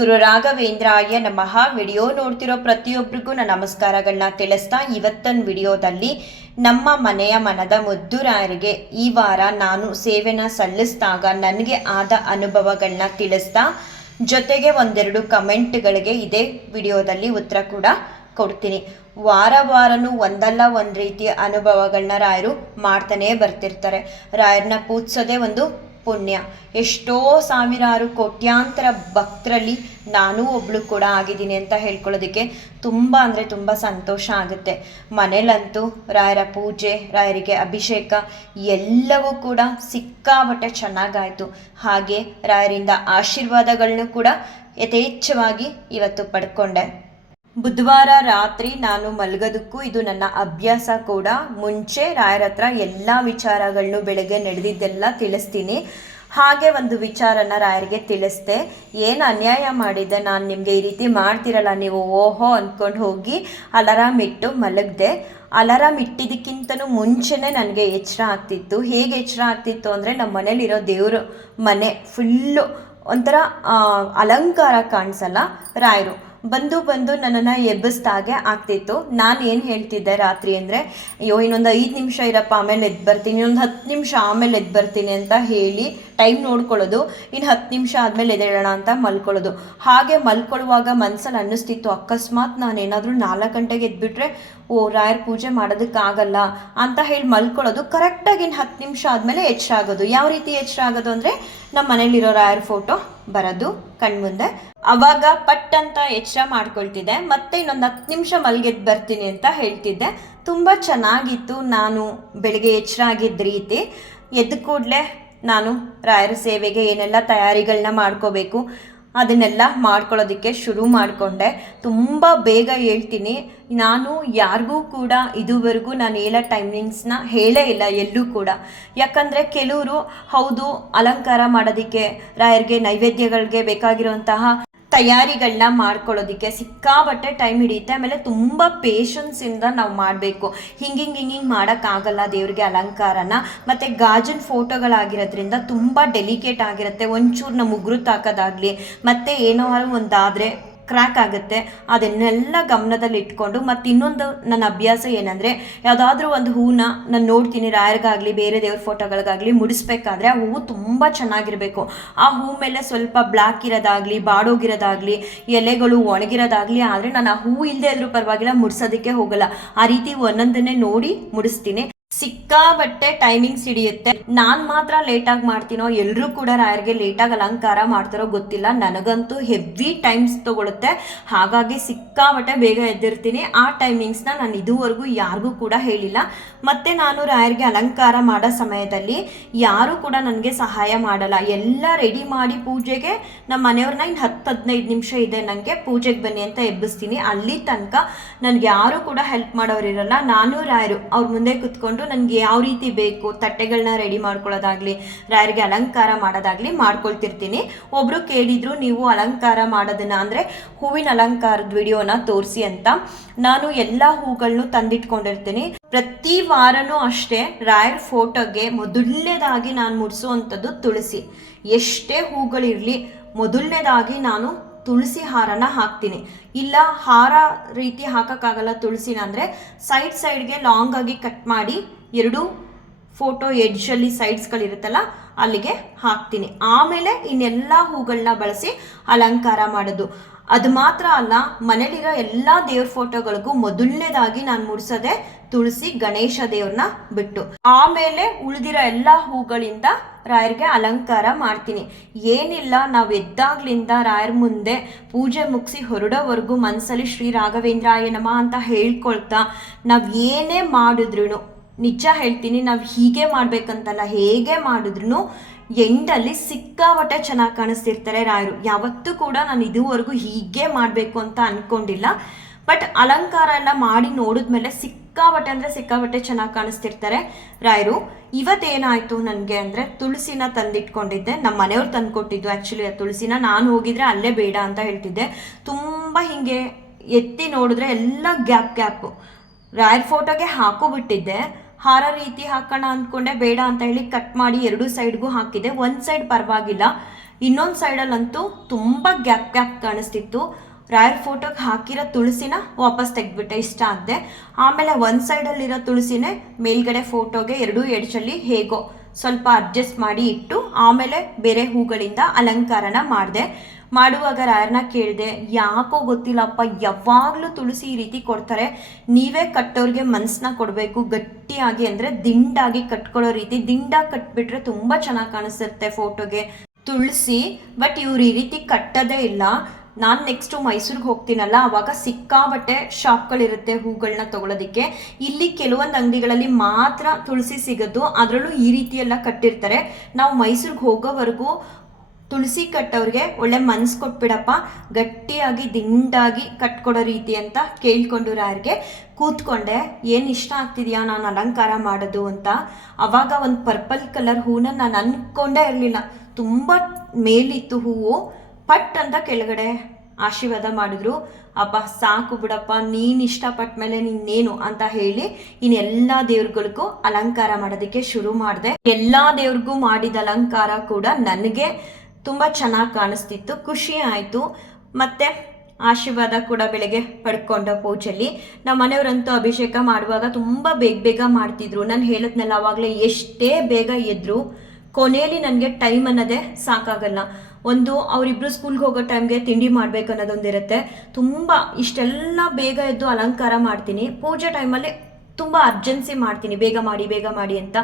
ಗುರು ರಾಘವೇಂದ್ರಾಯ ನಮಃ. ವಿಡಿಯೋ ನೋಡ್ತಿರೋ ಪ್ರತಿಯೊಬ್ಬರಿಗೂ ನನ್ನ ನಮಸ್ಕಾರಗಳನ್ನ ತಿಳಿಸ್ತಾ ಇವತ್ತಿನ ವಿಡಿಯೋದಲ್ಲಿ ನಮ್ಮ ಮನೆಯ ಮನದ ಮುದ್ದುರಾಯರಿಗೆ ಈ ವಾರ ನಾನು ಸೇವೆನ ಸಲ್ಲಿಸಿದಾಗ ನನಗೆ ಆದ ಅನುಭವಗಳನ್ನ ತಿಳಿಸ್ತಾ ಜೊತೆಗೆ ಒಂದೆರಡು ಕಮೆಂಟ್ಗಳಿಗೆ ಇದೇ ವಿಡಿಯೋದಲ್ಲಿ ಉತ್ತರ ಕೂಡ ಕೊಡ್ತೀನಿ. ವಾರನೂ ಒಂದಲ್ಲ ಒಂದು ರೀತಿಯ ಅನುಭವಗಳನ್ನ ರಾಯರು ಮಾಡ್ತಾನೇ ಬರ್ತಿರ್ತಾರೆ. ರಾಯರನ್ನ ಪೂಜಿಸೋದೇ ಒಂದು ಪುಣ್ಯ. ಎಷ್ಟೋ ಸಾವಿರಾರು ಕೋಟ್ಯಾಂತರ ಭಕ್ತರಲ್ಲಿ ನಾನೂ ಒಬ್ಳು ಕೂಡ ಆಗಿದ್ದೀನಿ ಅಂತ ಹೇಳ್ಕೊಳ್ಳೋದಕ್ಕೆ ತುಂಬ ಅಂದರೆ ತುಂಬ ಸಂತೋಷ ಆಗುತ್ತೆ. ಮನೇಲಂತೂ ರಾಯರ ಪೂಜೆ, ರಾಯರಿಗೆ ಅಭಿಷೇಕ ಎಲ್ಲವೂ ಕೂಡ ಸಿಕ್ಕಾಬಟ್ಟೆ ಚೆನ್ನಾಗಾಯಿತು. ಹಾಗೆ ರಾಯರಿಂದ ಆಶೀರ್ವಾದಗಳನ್ನೂ ಕೂಡ ಯಥೇಚ್ಛವಾಗಿ ಇವತ್ತು ಪಡ್ಕೊಂಡೆ. ಬುಧವಾರ ರಾತ್ರಿ ನಾನು ಮಲಗೋದಕ್ಕೂ ಇದು ನನ್ನ ಅಭ್ಯಾಸ ಕೂಡ. ಮುಂಚೆ ರಾಯರ ಹತ್ರ ಎಲ್ಲ ವಿಚಾರಗಳನ್ನು ಬೆಳಗ್ಗೆ ನಡೆದಿದ್ದೆಲ್ಲ ತಿಳಿಸ್ತೀನಿ. ಹಾಗೆ ಒಂದು ವಿಚಾರನ ರಾಯರಿಗೆ ತಿಳಿಸ್ದೆ. ಏನು ಅನ್ಯಾಯ ಮಾಡಿದ್ದೆ ನಾನು ನಿಮಗೆ, ಈ ರೀತಿ ಮಾಡ್ತಿರಲ್ಲ ನೀವು, ಓಹೋ ಅಂದ್ಕೊಂಡು ಹೋಗಿ ಅಲಾರಾಮ್ ಇಟ್ಟು ಮಲಗಿದೆ. ಅಲಾರಾಮ್ ಇಟ್ಟಿದ್ದಕ್ಕಿಂತನೂ ಮುಂಚೆನೇ ನನಗೆ ಎಚ್ಚರ ಆಗ್ತಿತ್ತು. ಹೇಗೆ ಎಚ್ಚರ ಆಗ್ತಿತ್ತು ಅಂದರೆ, ನಮ್ಮ ಮನೇಲಿರೋ ದೇವರು ಮನೆ ಫುಲ್ಲು ಒಂಥರ ಅಲಂಕಾರ ಕಾಣಿಸಲ್ಲ, ರಾಯರು ಬಂದು ನನ್ನನ್ನು ಎಬ್ಬಿಸ್ದಾಗೆ ಆಗ್ತಿತ್ತು. ನಾನು ಏನು ಹೇಳ್ತಿದ್ದೆ ರಾತ್ರಿ ಅಂದರೆ, ಅಯ್ಯೋ ಇನ್ನೊಂದು 5 ನಿಮಿಷ ಇರಪ್ಪ ಆಮೇಲೆ ಎದ್ದು ಬರ್ತೀನಿ, ಇನ್ನೊಂದು 10 ನಿಮಿಷ ಆಮೇಲೆ ಎದ್ದು ಬರ್ತೀನಿ ಅಂತ ಹೇಳಿ ಟೈಮ್ ನೋಡ್ಕೊಳ್ಳೋದು. ಇನ್ನು 10 ನಿಮಿಷ ಆದಮೇಲೆ ಎದ್ದೇಳೋಣ ಅಂತ ಮಲ್ಕೊಳ್ಳೋದು. ಹಾಗೆ ಮಲ್ಕೊಳ್ಳುವಾಗ ಮನಸ್ಸಲ್ಲಿ ಅನ್ನಿಸ್ತಿತ್ತು, ಅಕಸ್ಮಾತ್ ನಾನೇನಾದರೂ 4 ಗಂಟೆಗೆ ಎದ್ಬಿಟ್ರೆ ರಾಯರ ಪೂಜೆ ಮಾಡೋದಕ್ಕಾಗಲ್ಲ ಅಂತ ಹೇಳಿ ಮಲ್ಕೊಳ್ಳೋದು. ಕರೆಕ್ಟಾಗಿ ಇನ್ನು 10 ನಿಮಿಷ ಆದಮೇಲೆ ಎಚ್ಚರ ಆಗೋದು. ಯಾವ ರೀತಿ ಎಚ್ಚರ ಆಗೋದು ಅಂದರೆ, ನಮ್ಮ ಮನೇಲಿರೋ ರಾಯರ ಫೋಟೋ ಬರೋದು ಕಣ್ಮುಂದೆ. ಅವಾಗ ಪಟ್ ಅಂತ ಎಚ್ಚರ ಮಾಡ್ಕೊಳ್ತಿದ್ದೆ. ಮತ್ತೆ ಇನ್ನೊಂದು 10 ನಿಮಿಷ ಮಲ್ಗೆದ್ದು ಬರ್ತೀನಿ ಅಂತ ಹೇಳ್ತಿದ್ದೆ. ತುಂಬ ಚೆನ್ನಾಗಿತ್ತು ನಾನು ಬೆಳಗ್ಗೆ ಎಚ್ಚರ ಆಗಿದ್ದ ರೀತಿ. ಎದ್ದ ಕೂಡಲೇ ನಾನು ರಾಯರ ಸೇವೆಗೆ ಏನೆಲ್ಲ ತಯಾರಿಗಳನ್ನ ಮಾಡ್ಕೋಬೇಕು ಅದನ್ನೆಲ್ಲ ಮಾಡ್ಕೊಳ್ಳೋದಕ್ಕೆ ಶುರು ಮಾಡಿಕೊಂಡೆ. ತುಂಬ ಬೇಗ ಹೇಳ್ತೀನಿ, ನಾನು ಯಾರಿಗೂ ಕೂಡ ಇದುವರೆಗೂ ನಾನು ಹೇಳೋ ಟೈಮಿಂಗ್ಸ್ನ ಹೇಳೇ ಇಲ್ಲ ಎಲ್ಲೂ ಕೂಡ. ಯಾಕಂದರೆ ಕೆಲವರು ಹೌದು ಅಲಂಕಾರ ಮಾಡೋದಕ್ಕೆ, ರಾಯರಿಗೆ ನೈವೇದ್ಯಗಳಿಗೆ ಬೇಕಾಗಿರುವಂತಹ ತಯಾರಿಗಳನ್ನ ಮಾಡ್ಕೊಳ್ಳೋದಕ್ಕೆ ಸಿಕ್ಕಾಬಟ್ಟೆ ಟೈಮ್ ಹಿಡಿಯುತ್ತೆ. ಆಮೇಲೆ ತುಂಬ ಪೇಷನ್ಸಿಂದ ನಾವು ಮಾಡಬೇಕು. ಹಿಂಗೆ ಮಾಡೋಕ್ಕಾಗಲ್ಲ ದೇವ್ರಿಗೆ ಅಲಂಕಾರನ. ಮತ್ತು ಗಾಜಿನ ಫೋಟೋಗಳಾಗಿರೋದ್ರಿಂದ ತುಂಬ ಡೆಲಿಕೇಟ್ ಆಗಿರುತ್ತೆ. ಒಂಚೂರು ನಮ್ಮ ಉಗುರು ತಾಕೋದಾಗಲಿ ಮತ್ತು ಏನೋ ಒಂದಾದರೆ ಕ್ರ್ಯಾಕ್ ಆಗುತ್ತೆ. ಅದನ್ನೆಲ್ಲ ಗಮನದಲ್ಲಿ ಇಟ್ಕೊಂಡು, ಮತ್ತು ಇನ್ನೊಂದು ನನ್ನ ಅಭ್ಯಾಸ ಏನಂದರೆ, ಯಾವುದಾದ್ರೂ ಒಂದು ಹೂವನ್ನ ನಾನು ನೋಡ್ತೀನಿ ರಾಯರಿಗಾಗಲಿ ಬೇರೆ ದೇವ್ರ ಫೋಟೋಗಳಿಗಾಗಲಿ ಮುಡಿಸ್ಬೇಕಾದ್ರೆ ಆ ಹೂವು ತುಂಬ ಚೆನ್ನಾಗಿರಬೇಕು. ಆ ಹೂ ಮೇಲೆ ಸ್ವಲ್ಪ ಬ್ಲ್ಯಾಕ್ ಇರೋದಾಗಲಿ, ಬಾಡೋಗಿರೋದಾಗಲಿ, ಎಲೆಗಳು ಒಣಗಿರೋದಾಗಲಿ ಆದರೆ ನಾನು ಆ ಹೂವು ಇಲ್ಲದೆ ಇದ್ರೂ ಪರವಾಗಿಲ್ಲ, ಮುಡ್ಸೋದಕ್ಕೆ ಹೋಗಲ್ಲ. ಆ ರೀತಿ ಒಂದೊಂದನ್ನೇ ನೋಡಿ ಮುಡಿಸ್ತೀನಿ. ಸಿಕ್ಕಾಬಟ್ಟೆ ಟೈಮಿಂಗ್ಸ್ ಹಿಡಿಯುತ್ತೆ. ನಾನು ಮಾತ್ರ ಲೇಟಾಗಿ ಮಾಡ್ತೀನೋ, ಎಲ್ಲರೂ ಕೂಡ ರಾಯರಿಗೆ ಲೇಟಾಗಿ ಅಲಂಕಾರ ಮಾಡ್ತಾರೋ ಗೊತ್ತಿಲ್ಲ. ನನಗಂತೂ ಹೆವಿ ಟೈಮ್ಸ್ ತೊಗೊಳುತ್ತೆ. ಹಾಗಾಗಿ ಸಿಕ್ಕಾಬಟ್ಟೆ ಬೇಗ ಎದ್ದಿರ್ತೀನಿ. ಆ ಟೈಮಿಂಗ್ಸ್ನ ನಾನು ಇದುವರೆಗೂ ಯಾರಿಗೂ ಕೂಡ ಹೇಳಿಲ್ಲ. ಮತ್ತು ನಾನು ರಾಯರಿಗೆ ಅಲಂಕಾರ ಮಾಡೋ ಸಮಯದಲ್ಲಿ ಯಾರೂ ಕೂಡ ನನಗೆ ಸಹಾಯ ಮಾಡಲ್ಲ. ಎಲ್ಲ ರೆಡಿ ಮಾಡಿ ಪೂಜೆಗೆ ನಮ್ಮ ಮನೆಯವ್ರನ್ನ ಇನ್ನು 10-15 ನಿಮಿಷ ಇದೆ ನನಗೆ ಪೂಜೆಗೆ ಬನ್ನಿ ಅಂತ ಎಬ್ಬಿಸ್ತೀನಿ. ಅಲ್ಲಿ ತನಕ ನನಗೆ ಯಾರೂ ಕೂಡ ಹೆಲ್ಪ್ ಮಾಡೋರಿರಲ್ಲ. ನಾನು ರಾಯರು ಅವ್ರ ಮುಂದೆ ಕುತ್ಕೊಂಡು ನನಗೆ ಯಾವ ರೀತಿ ಬೇಕು ತಟ್ಟೆಗಳನ್ನ ರೆಡಿ ಮಾಡ್ಕೊಳ್ಳೋದಾಗ್ಲಿ, ರಾಯರಿಗೆ ಅಲಂಕಾರ ಮಾಡೋದಾಗ್ಲಿ ಮಾಡ್ಕೊಳ್ತಿರ್ತೀನಿ. ಒಬ್ರು ಕೇಳಿದ್ರು, ನೀವು ಅಲಂಕಾರ ಮಾಡೋದನ್ನ ಅಂದರೆ ಹೂವಿನ ಅಲಂಕಾರದ ವಿಡಿಯೋನ ತೋರಿಸಿ ಅಂತ. ನಾನು ಎಲ್ಲ ಹೂಗಳನ್ನೂ ತಂದಿಟ್ಕೊಂಡಿರ್ತೀನಿ. ಪ್ರತಿ ವಾರನೂ ಅಷ್ಟೇ ರಾಯರ ಫೋಟೋಗೆ ಮೊದಲನೇದಾಗಿ ನಾನು ಮುಡಿಸೋವಂಥದ್ದು ತುಳಸಿ. ಎಷ್ಟೇ ಹೂಗಳಿರಲಿ ಮೊದಲನೇದಾಗಿ ನಾನು ತುಳಸಿ ಹಾರನ ಹಾಕ್ತೀನಿ. ಇಲ್ಲ ಹಾರ ರೀತಿ ಹಾಕೋಕ್ಕಾಗಲ್ಲ ತುಳಸಿನ ಅಂದರೆ ಸೈಡ್ಗೆ ಲಾಂಗ್ ಆಗಿ ಕಟ್ ಮಾಡಿ 2 ಫೋಟೋ ಎಡ್ಜಲ್ಲಿ ಸೈಡ್ಸ್ಗಳಿರುತ್ತಲ್ಲ ಅಲ್ಲಿಗೆ ಹಾಕ್ತೀನಿ. ಆಮೇಲೆ ಇನ್ನೆಲ್ಲ ಹೂಗಳನ್ನ ಬಳಸಿ ಅಲಂಕಾರ ಮಾಡೋದು. ಅದು ಮಾತ್ರ ಅಲ್ಲ, ಮನೇಲಿರೋ ಎಲ್ಲ ದೇವ್ರ ಫೋಟೋಗಳಿಗೂ ಮೊದಲನೇದಾಗಿ ನಾನು ಮುಡಿಸೋದೆ ತುಳಸಿ, ಗಣೇಶ ದೇವ್ರನ್ನ ಬಿಟ್ಟು. ಆಮೇಲೆ ಉಳಿದಿರೋ ಎಲ್ಲ ಹೂಗಳಿಂದ ರಾಯರಿಗೆ ಅಲಂಕಾರ ಮಾಡ್ತೀನಿ. ಏನಿಲ್ಲ, ನಾವು ಎದ್ದಾಗ್ಲಿಂದ ರಾಯರ ಮುಂದೆ ಪೂಜೆ ಮುಗಿಸಿ ಹೊರಡೋವರೆಗೂ ಮನಸ್ಸಲ್ಲಿ ಶ್ರೀ ರಾಘವೇಂದ್ರಾಯ ನಮಃ ಅಂತ ಹೇಳ್ಕೊಳ್ತಾ ನಾವು ಏನೇ ಮಾಡಿದ್ರು, ನಿಜ ಹೇಳ್ತೀನಿ, ನಾವು ಹೀಗೆ ಮಾಡಬೇಕಂತಲ್ಲ, ಹೇಗೆ ಮಾಡಿದ್ರು ಎಂಡಲ್ಲಿ ಸಿಕ್ಕಾಬಟ್ಟೆ ಚೆನ್ನಾಗಿ ಕಾಣಿಸ್ತಿರ್ತಾರೆ ರಾಯರು. ಯಾವತ್ತೂ ಕೂಡ ನಾನು ಇದುವರೆಗೂ ಹೀಗೆ ಮಾಡಬೇಕು ಅಂತ ಅಂದ್ಕೊಂಡಿಲ್ಲ. ಬಟ್ ಅಲಂಕಾರ ಎಲ್ಲ ಮಾಡಿ ನೋಡಿದ್ಮೇಲೆ ಸಿಕ್ಕಾಬಟ್ಟೆ ಅಂದರೆ ಸಿಕ್ಕಾಬಟ್ಟೆ ಚೆನ್ನಾಗಿ ಕಾಣಿಸ್ತಿರ್ತಾರೆ ರಾಯರು. ಇವತ್ತೇನಾಯಿತು ನನಗೆ ಅಂದರೆ, ತುಳಸಿನ ತಂದಿಟ್ಕೊಂಡಿದ್ದೆ. ನಮ್ಮ ಮನೆಯವ್ರು ತಂದುಕೊಟ್ಟಿದ್ದು ಆ್ಯಕ್ಚುಲಿ ಆ ತುಳಸಿನ. ನಾನು ಹೋಗಿದ್ರೆ ಅಲ್ಲೇ ಬೇಡ ಅಂತ ಹೇಳ್ತಿದ್ದೆ. ತುಂಬ ಹಿಂಗೆ ಎತ್ತಿ ನೋಡಿದ್ರೆ ಎಲ್ಲ ಗ್ಯಾಪು ರಾಯರ್ ಫೋಟೋಗೆ ಹಾಕೋಬಿಟ್ಟಿದ್ದೆ. ಹಾರ ರೀತಿ ಹಾಕೋಣ ಅಂದ್ಕೊಂಡೆ, ಬೇಡ ಅಂತ ಹೇಳಿ ಕಟ್ ಮಾಡಿ 2 ಸೈಡ್ಗೂ ಹಾಕಿದೆ. ಒಂದು ಸೈಡ್ ಪರವಾಗಿಲ್ಲ, ಇನ್ನೊಂದು ಸೈಡಲ್ಲಂತೂ ತುಂಬ ಗ್ಯಾಪ್ ಕಾಣಿಸ್ತಿತ್ತು. ರಾಯರ್ ಫೋಟೋಗೆ ಹಾಕಿರೋ ತುಳಸಿನ ವಾಪಸ್ ತೆಗೆದ್ಬಿಟ್ಟೆ, ಇಷ್ಟ ಆಗದೆ. ಆಮೇಲೆ ಒಂದು ಸೈಡಲ್ಲಿರೋ ತುಳಸಿನೇ ಮೇಲ್ಗಡೆ ಫೋಟೋಗೆ ಎರಡೂ ಎಡ್ಜಲ್ಲಿ ಹೇಗೋ ಸ್ವಲ್ಪ ಅಡ್ಜಸ್ಟ್ ಮಾಡಿ ಇಟ್ಟು ಆಮೇಲೆ ಬೇರೆ ಹೂಗಳಿಂದ ಅಲಂಕಾರನ ಮಾಡಿದೆ. ಮಾಡುವಾಗ ರಾಯರ್ನ ಕೇಳಿದೆ, ಯಾಕೋ ಗೊತ್ತಿಲ್ಲಪ್ಪ, ಯಾವಾಗಲೂ ತುಳಸಿ ಈ ರೀತಿ ಕೊಡ್ತಾರೆ, ನೀವೇ ಕಟ್ಟೋರಿಗೆ ಮನಸ್ಸನ್ನ ಕೊಡಬೇಕು ಗಟ್ಟಿಯಾಗಿ, ಅಂದರೆ ದಿಂಡಾಗಿ ಕಟ್ಕೊಳ್ಳೋ ರೀತಿ. ದಿಂಡಾಗಿ ಕಟ್ಬಿಟ್ರೆ ತುಂಬ ಚೆನ್ನಾಗಿ ಕಾಣಿಸುತ್ತೆ ಫೋಟೋಗೆ ತುಳಸಿ. ಬಟ್ ಇವ್ರು ಈ ರೀತಿ ಕಟ್ಟೋದೇ ಇಲ್ಲ. ನಾನು ನೆಕ್ಸ್ಟು ಮೈಸೂರಿಗೆ ಹೋಗ್ತೀನಲ್ಲ, ಆವಾಗ ಸಿಕ್ಕಾಬಟ್ಟೆ ಶಾಪ್ಗಳಿರುತ್ತೆ ಹೂಗಳನ್ನ ತೊಗೊಳೋದಕ್ಕೆ. ಇಲ್ಲಿ ಕೆಲವೊಂದು ಅಂಗಡಿಗಳಲ್ಲಿ ಮಾತ್ರ ತುಳಸಿ ಸಿಗೋದು, ಅದರಲ್ಲೂ ಈ ರೀತಿ ಎಲ್ಲ ಕಟ್ಟಿರ್ತಾರೆ. ನಾವು ಮೈಸೂರಿಗೆ ಹೋಗೋವರೆಗೂ ತುಳಸಿ ಕಟ್ಟೋರಿಗೆ ಒಳ್ಳೆ ಮನ್ಸು ಕೊಟ್ಬಿಡಪ್ಪ, ಗಟ್ಟಿಯಾಗಿ ದಿಂಡಾಗಿ ಕಟ್ಕೊಡೋ ರೀತಿ ಅಂತ ಕೇಳ್ಕೊಂಡು ರಾಯರ್ಗೆ ಕೂತ್ಕೊಂಡೆ. ಏನು ಇಷ್ಟ ಆಗ್ತಿದೆಯಾ ನಾನು ಅಲಂಕಾರ ಮಾಡೋದು ಅಂತ. ಆವಾಗ ಒಂದು ಪರ್ಪಲ್ ಕಲರ್ ಹೂನ ನಾನು ಅಂದ್ಕೊಂಡೇ ಇರಲಿಲ್ಲ, ತುಂಬ ಮೇಲಿತ್ತು ಹೂವು. ಪಟ್ ಅಂತ ಕೆಳಗಡೆ ಆಶೀರ್ವಾದ ಮಾಡಿದ್ರು. ಅಪ್ಪ ಸಾಕು ಬಿಡಪ್ಪ, ನೀನು ಇಷ್ಟಪಟ್ಟ ಮೇಲೆ ನೀನೇನು ಅಂತ ಹೇಳಿ ಇನ್ನೆಲ್ಲ ದೇವ್ರುಗಳಿಗೂ ಅಲಂಕಾರ ಮಾಡೋದಕ್ಕೆ ಶುರು ಮಾಡಿದೆ. ಎಲ್ಲ ದೇವ್ರಿಗೂ ಮಾಡಿದ ಅಲಂಕಾರ ಕೂಡ ನನಗೆ ತುಂಬ ಚೆನ್ನಾಗಿ ಕಾಣಿಸ್ತಿತ್ತು, ಖುಷಿ ಆಯಿತು. ಮತ್ತು ಆಶೀರ್ವಾದ ಕೂಡ ಬೆಳಗ್ಗೆ ಪಡ್ಕೊಂಡ ಪೂಜೆಯಲ್ಲಿ. ನಮ್ಮ ಮನೆಯವರಂತೂ ಅಭಿಷೇಕ ಮಾಡುವಾಗ ತುಂಬ ಬೇಗ ಮಾಡ್ತಿದ್ರು. ನಾನು ಹೇಳಿದ್ನೆಲ್ಲ ಆವಾಗಲೇ, ಎಷ್ಟೇ ಬೇಗ ಎದ್ರು ಕೊನೆಯಲ್ಲಿ ನನಗೆ ಟೈಮ್ ಅನ್ನೋದೇ ಸಾಕಾಗಲ್ಲ. ಒಂದು ಅವರಿಬ್ಬರು ಸ್ಕೂಲ್ಗೆ ಹೋಗೋ ಟೈಮ್ಗೆ ತಿಂಡಿ ಮಾಡಬೇಕು ಅನ್ನೋದೊಂದಿರುತ್ತೆ. ತುಂಬ ಇಷ್ಟೆಲ್ಲ ಬೇಗ ಎದ್ದು ಅಲಂಕಾರ ಮಾಡ್ತೀನಿ. ಪೂಜೆ ಟೈಮಲ್ಲಿ ತುಂಬ ಅರ್ಜೆನ್ಸಿ ಮಾಡ್ತೀನಿ, ಬೇಗ ಮಾಡಿ ಅಂತ.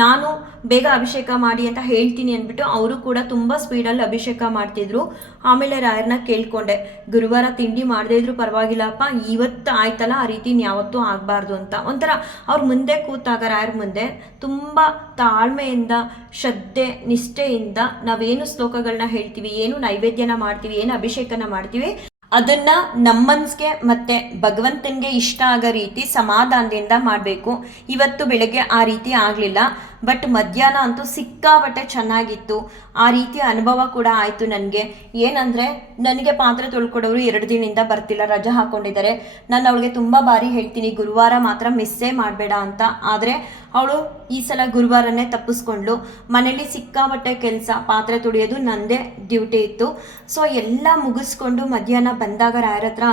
ನಾನು ಬೇಗ ಅಭಿಷೇಕ ಮಾಡಿ ಅಂತ ಹೇಳ್ತೀನಿ ಅಂದ್ಬಿಟ್ಟು ಅವರು ಕೂಡ ತುಂಬ ಸ್ಪೀಡಲ್ಲಿ ಅಭಿಷೇಕ ಮಾಡ್ತಿದ್ರು. ಆಮೇಲೆ ರಾಯರ್ನ ಕೇಳ್ಕೊಂಡೆ, ಗುರುವಾರ ತಿಂಡಿ ಮಾಡದೇ ಇದ್ರು ಪರವಾಗಿಲ್ಲಪ್ಪ, ಇವತ್ತು ಆಯ್ತಲ್ಲ, ಆ ರೀತಿ ಯಾವತ್ತೂ ಆಗಬಾರ್ದು ಅಂತ. ಒಂಥರ ಅವ್ರ ಮುಂದೆ ಕೂತಾಗ ರಾಯರ್ ಮುಂದೆ ತುಂಬ ತಾಳ್ಮೆಯಿಂದ, ಶ್ರದ್ಧೆ, ನಿಷ್ಠೆಯಿಂದ ನಾವೇನು ಶ್ಲೋಕಗಳನ್ನ ಹೇಳ್ತೀವಿ, ಏನು ನೈವೇದ್ಯನ ಮಾಡ್ತೀವಿ, ಏನು ಅಭಿಷೇಕನ ಮಾಡ್ತೀವಿ, ಅದನ್ನ ನಮ್ಮ ಮನ್ಸಿಗೆ ಮತ್ತೆ ಭಗವಂತನಿಗೆ ಇಷ್ಟ ಆಗೋ ರೀತಿ ಸಮಾಧಾನದಿಂದ ಮಾಡಬೇಕು. ಇವತ್ತು ಬೆಳಗ್ಗೆ ಆ ರೀತಿ ಆಗಲಿಲ್ಲ, ಬಟ್ ಮಧ್ಯಾಹ್ನ ಅಂತೂ ಸಿಕ್ಕಾಬಟ್ಟೆ ಚೆನ್ನಾಗಿತ್ತು. ಆ ರೀತಿಯ ಅನುಭವ ಕೂಡ ಆಯಿತು ನನಗೆ. ಏನಂದರೆ, ನನಗೆ ಪಾತ್ರೆ ತೊಳ್ಕೊಡೋರು 2 ದಿನದಿಂದ ಬರ್ತಿಲ್ಲ, ರಜೆ ಹಾಕ್ಕೊಂಡಿದ್ದಾರೆ. ನಾನು ಅವಳಿಗೆ ತುಂಬ ಬಾರಿ ಹೇಳ್ತೀನಿ, ಗುರುವಾರ ಮಾತ್ರ ಮಿಸ್ಸೇ ಮಾಡಬೇಡ ಅಂತ. ಆದರೆ ಅವಳು ಈ ಸಲ ಗುರುವಾರನೇ ತಪ್ಪಿಸ್ಕೊಂಡ್ಳು. ಮನೇಲಿ ಸಿಕ್ಕಾಬಟ್ಟೆ ಕೆಲಸ, ಪಾತ್ರೆ ತೊಳೆಯೋದು ನನ್ನದೇ ಡ್ಯೂಟಿ ಇತ್ತು. ಸೊ ಎಲ್ಲ ಮುಗಿಸ್ಕೊಂಡು ಮಧ್ಯಾಹ್ನ ಬಂದಾಗ ರಾಯರ ಹತ್ರ,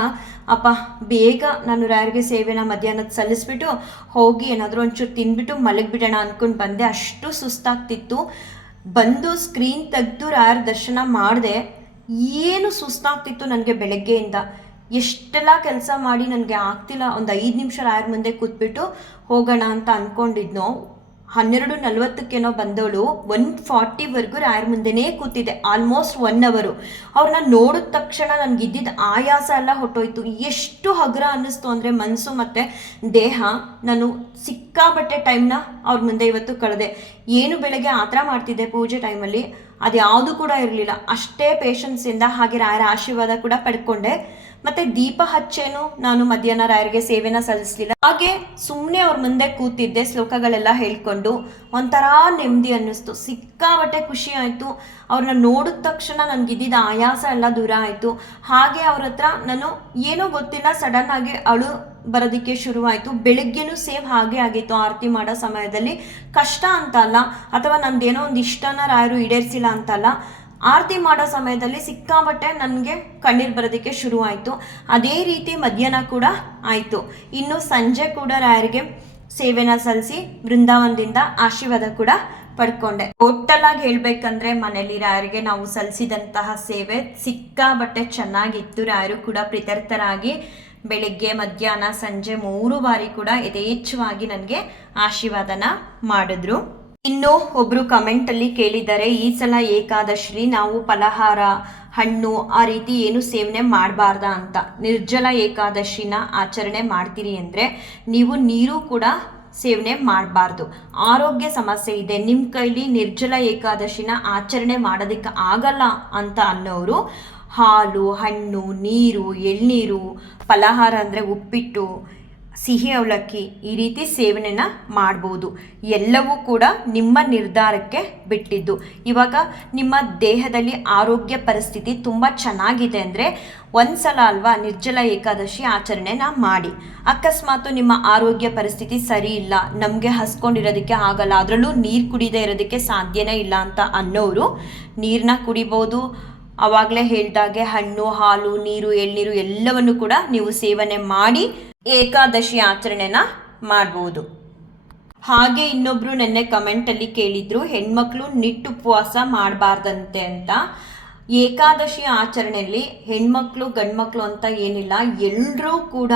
ಅಪ್ಪ ಬೇಗ ನಾನು ರಾಯರಿಗೆ ಸೇವೆನ ಮಧ್ಯಾಹ್ನದ ಸಲ್ಲಿಸ್ಬಿಟ್ಟು ಹೋಗಿ ಏನಾದರೂ ಒಂಚೂರು ತಿಂದ್ಬಿಟ್ಟು ಮಲಗಿಬಿಡೋಣ ಅಂದ್ಕೊಂಡು ಬಂದೆ. ಅಷ್ಟು ಸುಸ್ತಾಗ್ತಿತ್ತು. ಬಂದು ಸ್ಕ್ರೀನ್ ತೆಗೆದು ರಾಯರ ದರ್ಶನ ಮಾಡಿದೆ. ಏನು ಸುಸ್ತಾಗ್ತಿತ್ತು ನನಗೆ ಬೆಳಗ್ಗೆಯಿಂದ. ಎಷ್ಟೆಲ್ಲ ಕೆಲಸ ಮಾಡಿ ನನಗೆ ಆಗ್ತಿಲ್ಲ. ಒಂದು 5 ನಿಮಿಷ ರಾಯರ ಮುಂದೆ ಕೂತ್ಬಿಟ್ಟು ಹೋಗೋಣ ಅಂತ ಅಂದ್ಕೊಂಡಿದ್ನೋ, 12:40 ಬಂದವಳು 1:40 ರಾಯರ ಮುಂದೆನೇ ಕೂತಿದ್ದೆ, ಆಲ್ಮೋಸ್ಟ್ 1 ಅವರು. ಅವ್ರನ್ನ ನೋಡಿದ ತಕ್ಷಣ ನನಗಿದ್ದಿದ್ದ ಆಯಾಸ ಎಲ್ಲ ಹೊಟ್ಟೋಯ್ತು. ಎಷ್ಟು ಹಗುರ ಅನ್ನಿಸ್ತು ಅಂದರೆ ಮನಸ್ಸು ಮತ್ತು ದೇಹ. ನಾನು ಸಿಕ್ಕಾಬಟ್ಟೆ ಟೈಮ್ನ ಅವ್ರ ಮುಂದೆ ಇವತ್ತು ಕಳೆದೆ. ಏನು ಬೆಳಗ್ಗೆ ಆ ಥರ ಮಾಡ್ತಿದ್ದೆ ಪೂಜೆ ಟೈಮಲ್ಲಿ, ಅದು ಯಾವುದು ಕೂಡ ಇರಲಿಲ್ಲ. ಅಷ್ಟೇ ಪೇಷನ್ಸಿಂದ ಹಾಗೆ ರಾಯರ ಆಶೀರ್ವಾದ ಕೂಡ ಪಡ್ಕೊಂಡೆ. ಮತ್ತು ದೀಪ ಹಚ್ಚೇನು ನಾನು ಮಧ್ಯಾಹ್ನ ರಾಯರಿಗೆ ಸೇವೆನ ಸಲ್ಲಿಸಲಿಲ್ಲ. ಹಾಗೆ ಸುಮ್ಮನೆ ಅವ್ರ ಮುಂದೆ ಕೂತಿದ್ದೆ, ಶ್ಲೋಕಗಳೆಲ್ಲ ಹೇಳ್ಕೊಂಡು. ಒಂಥರ ನೆಮ್ಮದಿ ಅನ್ನಿಸ್ತು, ಸಿಕ್ಕಾಬಟ್ಟೆ ಖುಷಿ ಆಯಿತು. ಅವ್ರನ್ನ ನೋಡಿದ ತಕ್ಷಣ ನನಗಿದ್ದಿದ್ದ ಆಯಾಸ ಎಲ್ಲ ದೂರ ಆಯಿತು. ಹಾಗೆ ಅವ್ರ ಹತ್ರ ನಾನು ಏನೋ ಗೊತ್ತಿಲ್ಲ ಸಡನ್ನಾಗಿ ಅಳು ಬರೋದಕ್ಕೆ ಶುರುವಾಯಿತು. ಬೆಳಗ್ಗೆನೂ ಸೇವ್ ಹಾಗೆ ಆಗಿತ್ತು. ಆರತಿ ಮಾಡೋ ಸಮಯದಲ್ಲಿ ಕಷ್ಟ ಅಂತ ಅಲ್ಲ, ಅಥವಾ ನಂದೇನೋ ಒಂದು ಇಷ್ಟನ ರಾಯರು ಈಡೇರಿಸಿಲ್ಲ ಅಂತಲ್ಲ, ಆರತಿ ಮಾಡೋ ಸಮಯದಲ್ಲಿ ಸಿಕ್ಕಾಬಟ್ಟೆ ನನಗೆ ಕಣ್ಣೀರು ಬರೋದಕ್ಕೆ ಶುರುವಾಯಿತು. ಅದೇ ರೀತಿ ಮಧ್ಯಾಹ್ನ ಕೂಡ ಆಯಿತು. ಇನ್ನು ಸಂಜೆ ಕೂಡ ರಾಯರಿಗೆ ಸೇವೆನ ಸಲ್ಲಿಸಿ ಬೃಂದಾವನದಿಂದ ಆಶೀರ್ವಾದ ಕೂಡ ಪಡ್ಕೊಂಡೆ. ಟೋಟಲ್ ಆಗಿ ಹೇಳ್ಬೇಕಂದ್ರೆ ಮನೇಲಿ ರಾಯರಿಗೆ ನಾವು ಸಲ್ಲಿಸಿದಂತಹ ಸೇವೆ ಸಿಕ್ಕಾಬಟ್ಟೆ ಚೆನ್ನಾಗಿತ್ತು. ರಾಯರು ಕೂಡ ಪ್ರೀತ್ಯರ್ಥರಾಗಿ ಬೆಳಿಗ್ಗೆ ಮಧ್ಯಾಹ್ನ ಸಂಜೆ 3 ಬಾರಿ ಕೂಡ ಯಥೇಚ್ಛವಾಗಿ ನನಗೆ ಆಶೀರ್ವಾದನ ಮಾಡಿದ್ರು. ಇನ್ನು ಒಬ್ರು ಕಮೆಂಟಲ್ಲಿ ಕೇಳಿದ್ದಾರೆ, ಈ ಸಲ ಏಕಾದಶಿ ನಾವು ಫಲಹಾರ, ಹಣ್ಣು ಆ ರೀತಿ ಏನು ಸೇವನೆ ಮಾಡಬಾರ್ದ ಅಂತ. ನಿರ್ಜಲ ಏಕಾದಶಿನ ಆಚರಣೆ ಮಾಡ್ತೀರಿ ಅಂದರೆ ನೀವು ನೀರು ಕೂಡ ಸೇವನೆ ಮಾಡಬಾರ್ದು. ಆರೋಗ್ಯ ಸಮಸ್ಯೆ ಇದೆ, ನಿಮ್ಮ ಕೈಲಿ ನಿರ್ಜಲ ಏಕಾದಶಿನ ಆಚರಣೆ ಮಾಡೋದಕ್ಕೆ ಆಗಲ್ಲ ಅಂತ ಅನ್ನೋರು ಹಾಲು, ಹಣ್ಣು, ನೀರು, ಎಳ್ನೀರು, ಫಲಹಾರ ಅಂದರೆ ಉಪ್ಪಿಟ್ಟು, ಸಿಹಿ ಅವಲಕ್ಕಿ ಈ ರೀತಿ ಸೇವನೆನ ಮಾಡ್ಬೋದು. ಎಲ್ಲವೂ ಕೂಡ ನಿಮ್ಮ ನಿರ್ಧಾರಕ್ಕೆ ಬಿಟ್ಟಿದ್ದು. ಇವಾಗ ನಿಮ್ಮ ದೇಹದಲ್ಲಿ ಆರೋಗ್ಯ ಪರಿಸ್ಥಿತಿ ತುಂಬ ಚೆನ್ನಾಗಿದೆ ಅಂದರೆ ಒಂದ್ಸಲ ಅಲ್ವಾ ನಿರ್ಜಲ ಏಕಾದಶಿ ಆಚರಣೆನ ಮಾಡಿ. ಅಕಸ್ಮಾತ್ ನಿಮ್ಮ ಆರೋಗ್ಯ ಪರಿಸ್ಥಿತಿ ಸರಿ ಇಲ್ಲ, ನಮಗೆ ಹಸ್ಕೊಂಡಿರೋದಕ್ಕೆ ಆಗಲ್ಲ, ಅದರಲ್ಲೂ ನೀರು ಕುಡಿದೇ ಇರೋದಕ್ಕೆ ಸಾಧ್ಯನೇ ಇಲ್ಲ ಅಂತ ಅನ್ನೋರು ನೀರನ್ನ ಕುಡಿಬೋದು. ಆವಾಗಲೇ ಹೇಳಿದಾಗೆ ಹಣ್ಣು, ಹಾಲು, ನೀರು, ಎಳ್ನೀರು ಎಲ್ಲವನ್ನು ಕೂಡ ನೀವು ಸೇವನೆ ಮಾಡಿ ಏಕಾದಶಿ ಆಚರಣೆನ ಮಾಡ್ಬೋದು. ಹಾಗೆ ಇನ್ನೊಬ್ರು ನೆನ್ನೆ ಕಮೆಂಟಲ್ಲಿ ಕೇಳಿದ್ರು, ಹೆಣ್ಮಕ್ಳು ಉಪವಾಸ ಮಾಡಬಾರ್ದಂತೆ ಅಂತ. ಏಕಾದಶಿ ಆಚರಣೆಯಲ್ಲಿ ಹೆಣ್ಮಕ್ಳು ಗಂಡ್ಮಕ್ಳು ಅಂತ ಏನಿಲ್ಲ, ಎಲ್ಲರೂ ಕೂಡ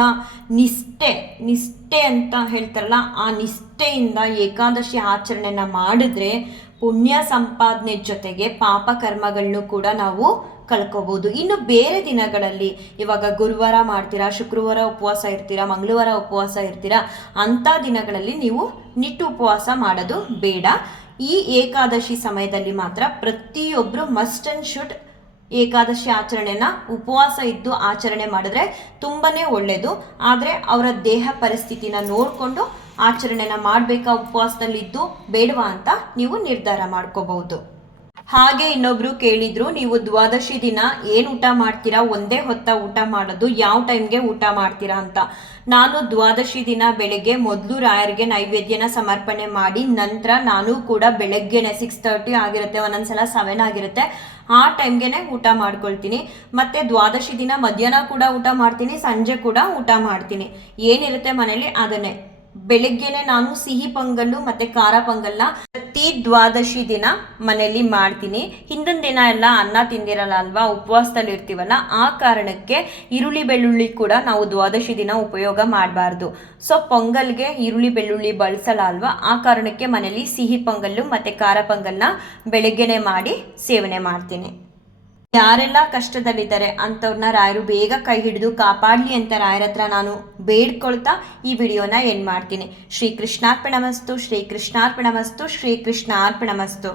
ನಿಷ್ಠೆ ಅಂತ ಹೇಳ್ತಾರಲ್ಲ, ಆ ನಿಷ್ಠೆಯಿಂದ ಏಕಾದಶಿ ಆಚರಣೆನ ಮಾಡಿದ್ರೆ ಪುಣ್ಯ ಸಂಪಾದನೆ ಜೊತೆಗೆ ಪಾಪ ಕರ್ಮಗಳನ್ನು ಕೂಡ ನಾವು ಕಳ್ಕೋಬಹುದು. ಇನ್ನು ಬೇರೆ ದಿನಗಳಲ್ಲಿ ಇವಾಗ ಗುರುವಾರ ಮಾಡ್ತೀರಾ, ಶುಕ್ರವಾರ ಉಪವಾಸ ಇರ್ತೀರಾ, ಮಂಗಳವಾರ ಉಪವಾಸ ಇರ್ತೀರಾ, ಅಂಥ ದಿನಗಳಲ್ಲಿ ನೀವು ಉಪವಾಸ ಮಾಡೋದು ಬೇಡ. ಈ ಏಕಾದಶಿ ಸಮಯದಲ್ಲಿ ಮಾತ್ರ ಪ್ರತಿಯೊಬ್ಬರು ಮಸ್ಟ್ ಆ್ಯಂಡ್ ಶುಡ್ ಏಕಾದಶಿ ಆಚರಣೆನ ಉಪವಾಸ ಇದ್ದು ಆಚರಣೆ ಮಾಡಿದ್ರೆ ತುಂಬಾನೇ ಒಳ್ಳೆಯದು. ಆದರೆ ಅವರ ದೇಹ ಪರಿಸ್ಥಿತಿನ ನೋಡಿಕೊಂಡು ಆಚರಣೆನ ಮಾಡಬೇಕಾ, ಉಪವಾಸದಲ್ಲಿದ್ದು ಬೇಡವಾ ಅಂತ ನೀವು ನಿರ್ಧಾರ ಮಾಡ್ಕೋಬಹುದು. ಹಾಗೆ ಇನ್ನೊಬ್ರು ಕೇಳಿದ್ರು, ನೀವು ದ್ವಾದಶಿ ದಿನ ಏನು ಊಟ ಮಾಡ್ತೀರಾ, ಒಂದೇ ಹೊತ್ತ ಊಟ ಮಾಡೋದು, ಯಾವ ಟೈಮ್ಗೆ ಊಟ ಮಾಡ್ತೀರಾ ಅಂತ. ನಾನು ದ್ವಾದಶಿ ದಿನ ಬೆಳಗ್ಗೆ ಮೊದಲು ರಾಯರಿಗೆ ನೈವೇದ್ಯನ ಸಮರ್ಪಣೆ ಮಾಡಿ ನಂತರ ನಾನು ಕೂಡ ಬೆಳಗ್ಗೆನೆ 6:30 ಆಗಿರುತ್ತೆ, ಒಂದೊಂದ್ಸಲ 7 ಆಗಿರುತ್ತೆ, ಆ ಟೈಮ್ಗೆ ಊಟ ಮಾಡ್ಕೊಳ್ತೀನಿ. ಮತ್ತೆ ದ್ವಾದಶಿ ದಿನ ಮಧ್ಯಾಹ್ನ ಕೂಡ ಊಟ ಮಾಡ್ತೀನಿ, ಸಂಜೆ ಕೂಡ ಊಟ ಮಾಡ್ತೀನಿ. ಏನಿರುತ್ತೆ ಮನೇಲಿ ಅದನ್ನೇ. ಬೆಳಗ್ಗೆನೆ ನಾನು ಸಿಹಿ ಪೊಂಗಲ್ಲು ಮತ್ತೆ ಖಾರ ಪೊಂಗಲ್ನ ಪ್ರತಿ ದ್ವಾದಶಿ ದಿನ ಮನೇಲಿ ಮಾಡ್ತೀನಿ. ಹಿಂದಿನ ದಿನ ಎಲ್ಲ ಅನ್ನ ತಿಂದಿರಲ್ಲ ಅಲ್ವಾ, ಉಪವಾಸದಲ್ಲಿ ಇರ್ತೀವಲ್ಲ, ಆ ಕಾರಣಕ್ಕೆ ಈರುಳ್ಳಿ ಬೆಳ್ಳುಳ್ಳಿ ಕೂಡ ನಾವು ದ್ವಾದಶಿ ದಿನ ಉಪಯೋಗ ಮಾಡಬಾರ್ದು. ಸೊ ಪೊಂಗಲ್ಗೆ ಈರುಳ್ಳಿ ಬೆಳ್ಳುಳ್ಳಿ ಬಳಸಲ್ಲ ಅಲ್ವಾ, ಆ ಕಾರಣಕ್ಕೆ ಮನೇಲಿ ಸಿಹಿ ಪೊಂಗಲ್ಲು ಮತ್ತೆ ಖಾರ ಪೊಂಗಲ್ನ ಬೆಳಗ್ಗೆನೆ ಮಾಡಿ ಸೇವನೆ ಮಾಡ್ತೀನಿ. ಯಾರೆಲ್ಲ ಕಷ್ಟದಲ್ಲಿದ್ದಾರೆ ಅಂಥವ್ರನ್ನ ರಾಯರು ಬೇಗ ಕೈ ಹಿಡಿದು ಕಾಪಾಡಲಿ ಅಂತ ರಾಯರ ಹತ್ರ ನಾನು ಬೇಡ್ಕೊಳ್ತಾ ಈ ವಿಡಿಯೋನ ಎಂಡ್ ಮಾಡ್ತೀನಿ. ಶ್ರೀ ಕೃಷ್ಣಾರ್ಪಣಮಸ್ತು, ಶ್ರೀ ಕೃಷ್ಣಾರ್ಪಣಮಸ್ತು, ಶ್ರೀ ಕೃಷ್ಣಾರ್ಪಣಮಸ್ತು.